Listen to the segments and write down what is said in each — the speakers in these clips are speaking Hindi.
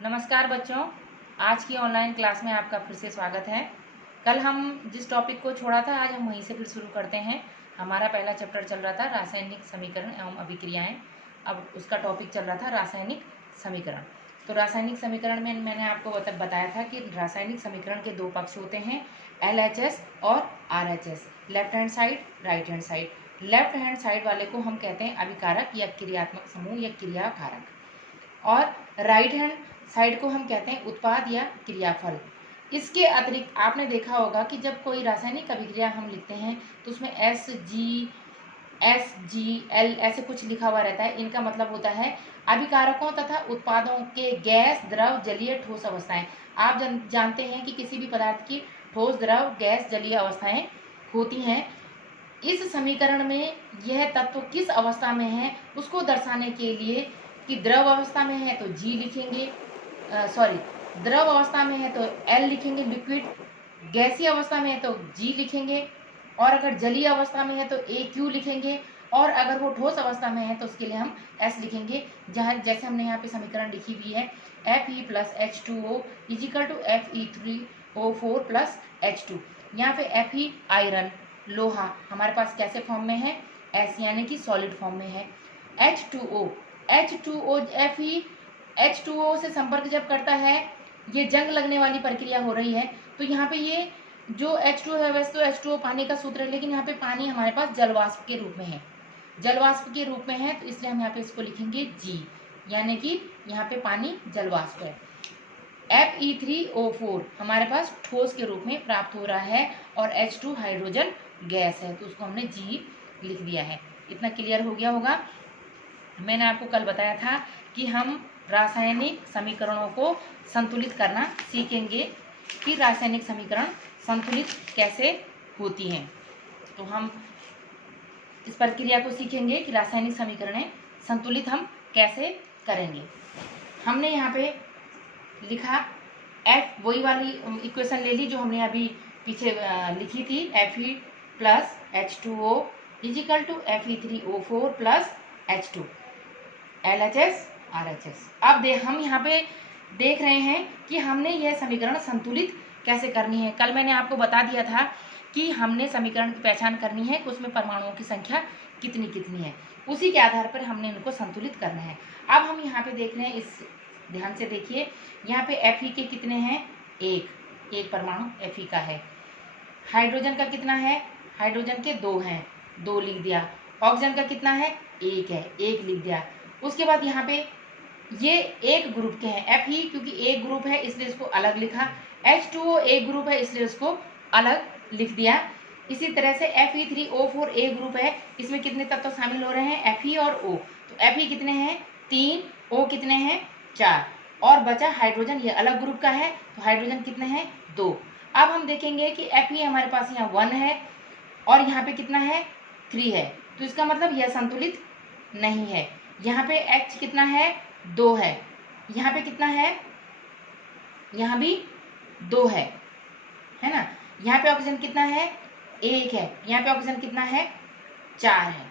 नमस्कार बच्चों, आज की ऑनलाइन क्लास में आपका फिर से स्वागत है। कल हम जिस टॉपिक को छोड़ा था आज हम वहीं से फिर शुरू करते हैं। हमारा पहला चैप्टर चल रहा था रासायनिक समीकरण एवं अभिक्रियाएं। अब उसका टॉपिक चल रहा था रासायनिक समीकरण। तो रासायनिक समीकरण में मैंने आपको बताया था कि रासायनिक समीकरण के दो पक्ष होते हैं, LHS और RHS, left hand side, right hand side. Left hand side वाले को हम कहते हैं अभिकारक या क्रियात्मक समूह या क्रियाकारक, और राइट हैंड साइड को हम कहते हैं उत्पाद या क्रियाफल। इसके अतिरिक्त आपने देखा होगा कि जब कोई रासायनिक अभिक्रिया हम लिखते हैं तो उसमें SgL ऐसे कुछ लिखा हुआ रहता है। इनका मतलब होता है अभिकारकों तथा उत्पादों के गैस, द्रव, जलीय, ठोस अवस्थाएं। आप जानते हैं कि किसी भी पदार्थ की ठोस, द्रव, गैस, जलीय अवस्थाएं होती हैं। इस समीकरण में यह तत्व किस अवस्था में है उसको दर्शाने के लिए कि द्रव अवस्था में है तो G लिखेंगे, द्रव अवस्था में है तो L लिखेंगे लिक्विड, गैसीय अवस्था में है तो G लिखेंगे, और अगर जलीय अवस्था में है तो AQ लिखेंगे, और अगर वो ठोस अवस्था में है तो उसके लिए हम S लिखेंगे। जहाँ जैसे हमने यहाँ पे समीकरण लिखी हुई है Fe + H2O = Fe3O4 + H2। यहाँ पे Fe आयरन, लोहा हमारे पास कैसे फॉर्म में है, S यानी कि सॉलिड फॉर्म में है। H2O Fe H2O से संपर्क जब करता है, ये जंग लगने वाली प्रक्रिया हो रही है, तो यहाँ पे ये जो H2O है वैसे तो H2O पानी का सूत्र है, लेकिन यहाँ पे पानी हमारे पास जलवाष्प के रूप में है, जलवाष्प के रूप में है, तो इसलिए हम यहाँ पे इसको लिखेंगे G, यानी कि यहाँ पे पानी जलवाष्प है। Fe3O4 हमारे पास ठोस के रूप में प्राप्त हो रहा है, और H2 हाइड्रोजन गैस है, तो उसको हमने G लिख दिया है। इतना क्लियर हो गया होगा। मैंने आपको कल बताया था कि हम रासायनिक समीकरणों को संतुलित करना सीखेंगे कि रासायनिक समीकरण संतुलित कैसे होती हैं। तो हम इस प्रक्रिया को सीखेंगे कि रासायनिक समीकरणें संतुलित हम कैसे करेंगे। हमने यहाँ पे लिखा F, वही वाली इक्वेशन ले ली जो हमने अभी पीछे लिखी थी, Fe + H2O = Fe3O4 + H2, LHS RHS। अब हम यहाँ पे देख रहे हैं कि हमने यह समीकरण संतुलित कैसे करनी है। कल मैंने आपको बता दिया था कि हमने समीकरण की पहचान करनी है कि उसमें परमाणुओं की संख्या कितनी कितनी है, उसी के आधार पर हमने इनको संतुलित करना है। अब हम यहाँ पे देख रहे हैं, इस ध्यान से देखिए, यहाँ पे Fe के कितने हैं, एक परमाणु Fe का है। हाइड्रोजन का कितना है, हाइड्रोजन के 2 हैं, 2 लिख दिया। ऑक्सीजन का कितना है, 1 है, 1 लिख दिया। उसके बाद यहाँ पे ये एक ग्रुप के हैं, Fe क्योंकि एक ग्रुप है इसलिए इसको अलग लिखा, H2O एक ग्रुप है इसलिए उसको अलग लिख दिया। इसी तरह से Fe3O4 एक ग्रुप है, इसमें कितने तत्व शामिल हो रहे हैं, Fe और O। तो Fe कितने हैं, 3, O कितने हैं, 4, और बचा हाइड्रोजन, ये अलग ग्रुप का है, तो हाइड्रोजन कितने हैं, 2। अब हम देखेंगे कि Fe हमारे पास यहाँ 1 है और यहाँ पे कितना है, 3 है, तो इसका मतलब यह संतुलित नहीं है। यहाँ पे H कितना है, 2 है, यहाँ पे कितना है, यहाँ भी 2 है ना। यहाँ पे ऑक्सीजन कितना है, 1 है, यहाँ पे ऑक्सीजन कितना है, 4 है,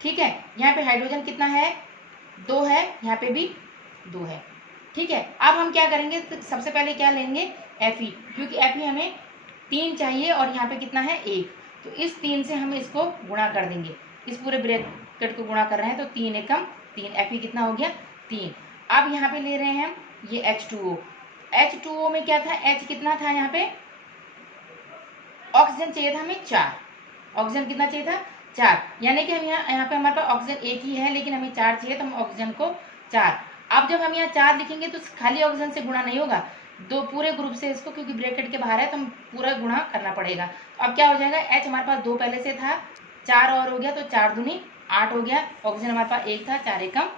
ठीक है। यहाँ पे हाइड्रोजन कितना है, 2 है, यहाँ पे भी 2 है, ठीक है। अब हम क्या करेंगे, तो सबसे पहले क्या लेंगे, Fe, क्योंकि Fe हमें 3 चाहिए और यहाँ पे कितना है, 1, तो इस 3 से हम इसको गुणा कर देंगे, इस पूरे ब्रैकेट को गुणा कर रहे हैं, तो 3 एकम 3, Fe कितना हो गया, 3। अब यहाँ पे ले रहे हैं हम ये H2O, H2O में क्या था, H कितना था, यहाँ पे ऑक्सीजन चाहिए था हमें 4, ऑक्सीजन कितना चाहिए था, 4, यानी कि हम यहाँ पे हमारे पास ऑक्सीजन 1 ही है लेकिन हमें 4 चाहिए, तो हम ऑक्सीजन को 4। अब जब हम यहाँ 4 लिखेंगे तो खाली ऑक्सीजन से गुणा नहीं होगा, 2 पूरे ग्रुप से इसको, क्योंकि ब्रैकेट के बाहर है तो हम पूरा गुणा करना पड़ेगा। तो अब क्या हो जाएगा, H हमारे पास 2 पहले से था, 4 और हो गया, तो 4 दूनी 8 हो गया, ऑक्सीजन हमारे पास 1 था, 4 एकम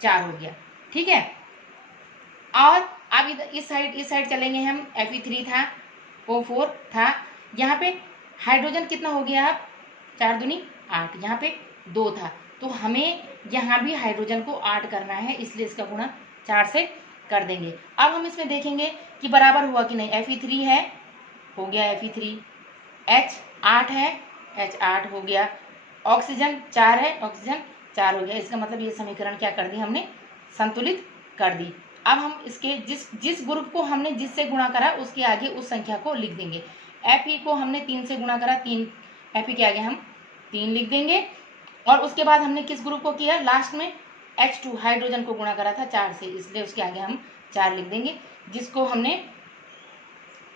4 हो गया, ठीक है। और अब इस साइड चलेंगे हम, Fe3 था, O4 था, यहाँ पे हाइड्रोजन कितना हो गया, आप 4 दूनी 8, यहाँ पे 2 था, तो हमें यहाँ भी हाइड्रोजन को 8 करना है, इसलिए इसका गुणा 4 से कर देंगे। अब हम इसमें देखेंगे कि बराबर हुआ कि नहीं, Fe3 है, हो गया Fe3, H 8 है, H 8 हो गया, ऑक्सीजन 4 है, ऑक्सीजन 4 हो गया। इसका मतलब ये समीकरण क्या कर दी हमने, संतुलित कर दी। अब हम इसके जिस ग्रुप को हमने जिससे गुणा करा उसके आगे उस संख्या को लिख देंगे। Fe को हमने 3 से गुणा करा, 3 Fe के आगे हम 3 लिख देंगे। और उसके बाद हमने किस ग्रुप को किया, लास्ट में H2 हाइड्रोजन को गुणा करा था 4 से, इसलिए उसके आगे हम 4 लिख देंगे। जिसको हमने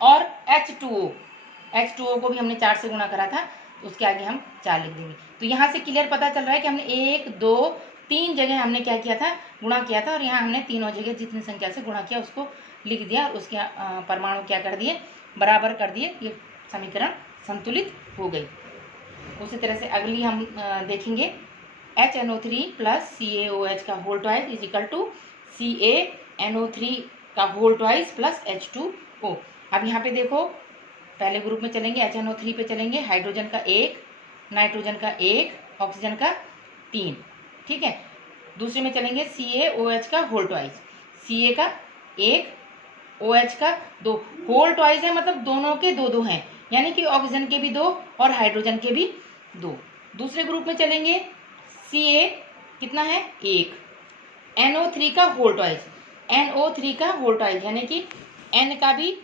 और H2O को भी हमने 4 से गुणा करा था, तो उसके आगे हम 4 लिख देंगे। तो यहाँ से क्लियर पता चल रहा है कि हमने 1 2 3 जगह हमने क्या किया था, गुणा किया था, और यहाँ हमने तीनों जगह जितनी संख्या से गुणा किया उसको लिख दिया, उसके परमाणु क्या कर दिए, बराबर कर दिए। ये समीकरण संतुलित हो गई। उसी तरह से अगली हम देखेंगे HNO3 प्लस CaOH का whole twice is equal to CaNO3 का होल ट्वाइस प्लस H2O। अब यहाँ पे देखो, पहले ग्रुप में चलेंगे, HNO3 पे चलेंगे, हाइड्रोजन का 1, नाइट्रोजन का 1, ऑक्सीजन का 3, ठीक है। दूसरे में चलेंगे CaOH का होल ट्वाइस, Ca का 1, OH का 2, होल ट्वाइस है मतलब दोनों के 2 हैं, यानी कि ऑक्सीजन के भी 2 और हाइड्रोजन के भी 2। दूसरे ग्रुप में चलेंगे, Ca कितना है 1, NO3 का होल ट्वाइस, NO3 का होल ट्वाइस यानी कि N का भी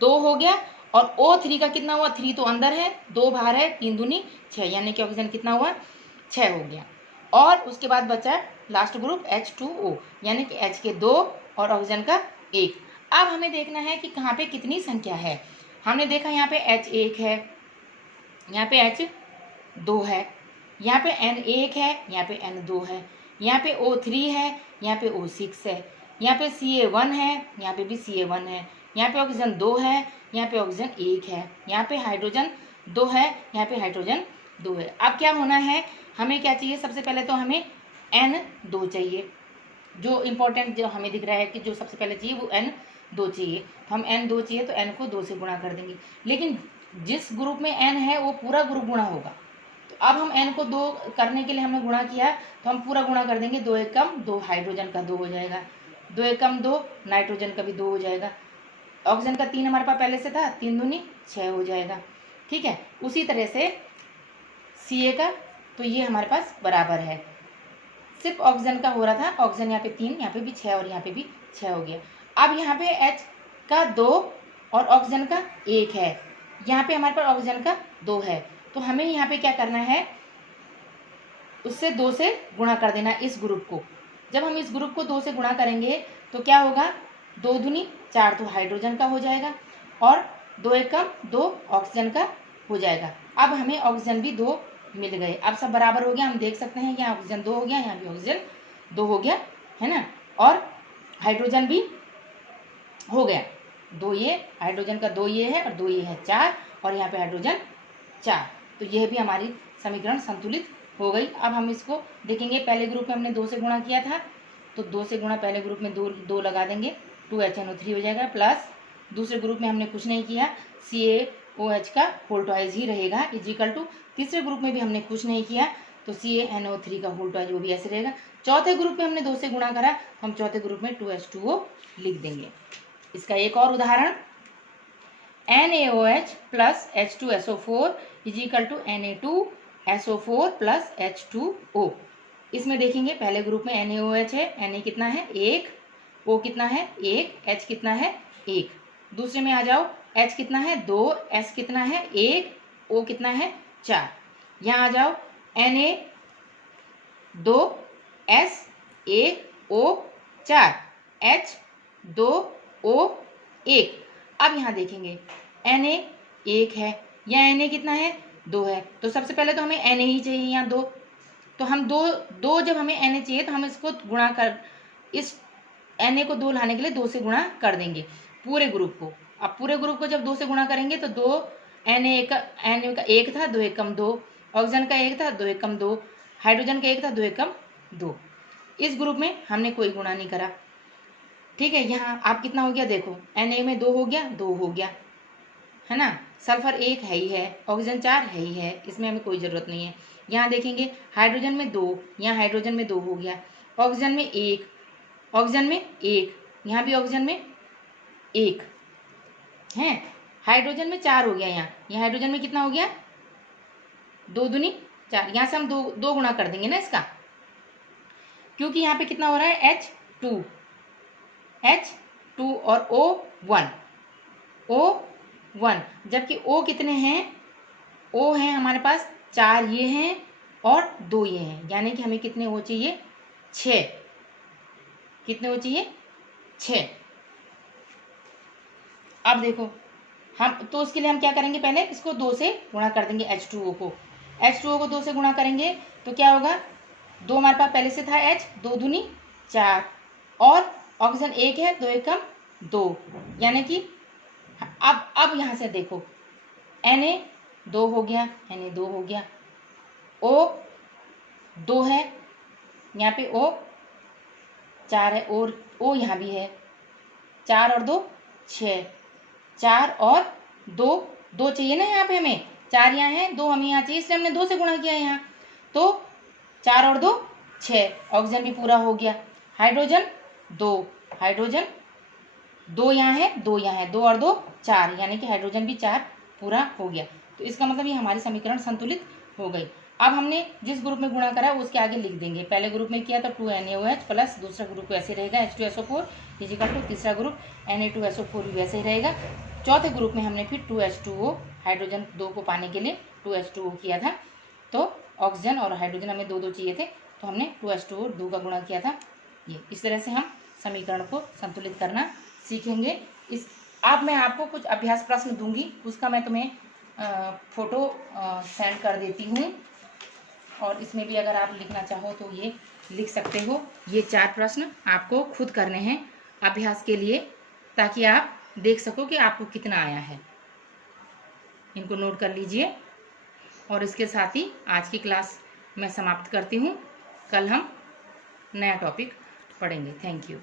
2 हो गया, और O3 का कितना हुआ, 3 तो अंदर है, 2 बाहर है, 3 दूनी 6, यानी कि ऑक्सीजन कितना हुआ 6 हो गया। और उसके बाद बचा लास्ट ग्रुप H2O, यानी कि H के 2 और ऑक्सीजन का 1। अब हमें देखना है कि कहाँ पे कितनी संख्या है। हमने देखा यहाँ पे H1 है, यहाँ पे H2 है, यहाँ पे N1 है, यहाँ पे N2 है, यहाँ पे O3 है, यहाँ पे O6 है, यहाँ पे Ca1 है, यहाँ पे भी Ca1 है, यहाँ पे ऑक्सीजन 2 है, यहाँ पे ऑक्सीजन 1 है, यहाँ पे हाइड्रोजन 2 है, यहाँ पे हाइड्रोजन 2 है। अब क्या होना है, हमें क्या चाहिए, सबसे पहले तो हमें N2 चाहिए, जो इम्पोर्टेंट जो हमें दिख रहा है कि जो सबसे पहले चाहिए वो N2 चाहिए। तो हम N2 चाहिए तो N को 2 से गुणा कर देंगे, लेकिन जिस ग्रुप में N है वो पूरा ग्रुप गुणा होगा। तो अब हम N को 2 करने के लिए हमने गुणा किया, तो हम पूरा गुणा कर देंगे। 2 एकम 2, हाइड्रोजन का 2 हो जाएगा, 2 एकम 2, नाइट्रोजन का भी 2 हो जाएगा, ऑक्सीजन का 3 हमारे पास पहले से था, 3 दूनी 6 हो जाएगा, ठीक है। उसी तरह से Ca का, तो ये हमारे पास बराबर है, सिर्फ ऑक्सीजन का हो रहा था, ऑक्सीजन यहाँ पे 3, यहाँ पे भी 6 और यहाँ पे भी 6 हो गया। अब यहाँ पे H का 2 और ऑक्सीजन का 1 है, यहाँ पे हमारे पास ऑक्सीजन का 2 है, तो हमें यहाँ पे क्या करना है, उससे 2 से गुणा कर देना इस ग्रुप को। जब हम इस ग्रुप को 2 से गुणा करेंगे तो क्या होगा, 2 दूनी 4 तो हाइड्रोजन का हो जाएगा, और 2 एकम 2 ऑक्सीजन का हो जाएगा। अब हमें ऑक्सीजन भी 2 मिल गए, अब सब बराबर हो गया। हम देख सकते हैं यहाँ ऑक्सीजन 2 हो गया, यहाँ भी ऑक्सीजन 2 हो गया, है ना, और हाइड्रोजन भी हो गया 2, ये हाइड्रोजन का 2 ये है और 2 ये है 4, और यहाँ पे हाइड्रोजन 4, तो यह भी हमारी समीकरण संतुलित हो गई। अब हम इसको देखेंगे, पहले ग्रुप में हमने 2 से गुणा किया था, तो 2 से गुणा पहले ग्रुप में 2 लगा देंगे, 2HNO3 हो जाएगा, प्लस दूसरे ग्रुप में हमने कुछ नहीं किया, CaOH का होल ट्वाइस ही रहेगा, इजिकल टू तीसरे ग्रुप में भी हमने कुछ नहीं किया, तो CaNO3 का होल ट्वाइस वो भी ऐसे रहेगा। चौथे ग्रुप में हमने 2 से गुणा करा, हम चौथे ग्रुप में 2H2O लिख देंगे। इसका एक और उदाहरण, NaOH plus H2SO4 is equal to Na2SO4 plus H2O। इसमें देखेंगे पहले ग्रुप में NaOH है, Na कितना है 1, O कितना है 1, H कितना है 1। दूसरे में आ जाओ, H कितना है 2, S कितना है 1, O कितना है 4। यहाँ आ जाओ, Na 2, S 1, O 4, H 2, O 1। अब यहाँ देखेंगे Na 1 है, यहाँ Na कितना है 2 है, तो सबसे पहले तो हमें Na ही चाहिए, यहाँ 2, तो हम 2 जब हमें Na चाहिए तो हम इसको गुणा कर, इस Na को 2 लाने के लिए 2 से गुणा कर देंगे पूरे ग्रुप को। अब पूरे ग्रुप को जब 2 से गुणा करेंगे तो 2 Na का 1 था, 2 एकम 2, ऑक्सीजन का 1 था, 2 एकम 2, हाइड्रोजन का 1 था, 2 एकम 2। इस ग्रुप में हमने कोई गुणा नहीं करा, ठीक है। यहाँ आप कितना हो गया देखो, Na में 2 हो गया, 2 हो गया, है ना, सल्फर 1 है ही है, ऑक्सीजन 4 है ही है, इसमें हमें कोई ज़रूरत नहीं है। यहाँ देखेंगे हाइड्रोजन में 2, यहाँ हाइड्रोजन में 2 हो गया, ऑक्सीजन में 1, ऑक्सीजन में 1, यहाँ भी ऑक्सीजन में 1 है, हाइड्रोजन में 4 हो गया, यहाँ हाइड्रोजन में कितना हो गया 2 दूनी 4, यहाँ से हम 2 गुणा कर देंगे ना इसका, क्योंकि यहाँ पे कितना हो रहा है H2, H2 और O1, जबकि O कितने हैं, O हैं हमारे पास 4 ये हैं और 2 ये हैं, यानी कि हमें कितने O चाहिए, 6। कितने O चाहिए, 6। अब देखो हम तो उसके लिए हम क्या करेंगे, पहले इसको 2 से गुणा कर देंगे, H2O को 2 से गुणा करेंगे तो क्या होगा, 2 हमारे पास पहले से था H, 2 दूनी 4 और ऑक्सीजन 1 है, 2 एकम 2, यानी कि अब यहाँ से देखो Na 2 हो गया, Na 2 हो गया, O 2 है, यहाँ पे O 4 है और O यहाँ भी है, 4 और 2 6, 4 और 2 2 चाहिए ना यहाँ पे हमें, 4 यहाँ है, 2 हमें यहाँ चाहिए, इसलिए हमने 2 से गुणा किया यहाँ, तो 4 और 2 6, ऑक्सीजन भी पूरा हो गया। हाइड्रोजन 2 यहाँ है, 2 यहाँ है, 2 और 2 4, यानी कि हाइड्रोजन भी 4 पूरा हो गया। तो इसका मतलब ये हमारी समीकरण संतुलित हो गई। अब हमने जिस ग्रुप में गुणा करा उसके आगे लिख देंगे, पहले ग्रुप में किया तो 2NaOH प्लस दूसरा ग्रुप वैसे रहेगा H2SO4 इजिकल टू तीसरा ग्रुप Na2SO4 भी वैसे ही रहेगा। चौथे ग्रुप में हमने फिर 2H2O हाइड्रोजन 2 को पाने के लिए 2H2O किया था, तो ऑक्सीजन और हाइड्रोजन हमें 2 किए थे, तो हमने 2H2O 2 का गुणा किया था। ये इस तरह से हम समीकरण को संतुलित करना सीखेंगे। अब मैं आपको कुछ अभ्यास प्रश्न दूंगी, उसका मैं तुम्हें फोटो सेंड कर देती हूँ, और इसमें भी अगर आप लिखना चाहो तो ये लिख सकते हो। ये 4 प्रश्न आपको खुद करने हैं अभ्यास के लिए, ताकि आप देख सको कि आपको कितना आया है। इनको नोट कर लीजिए, और इसके साथ ही आज की क्लास मैं समाप्त करती हूँ। कल हम नया टॉपिक पढ़ेंगे। Thank you.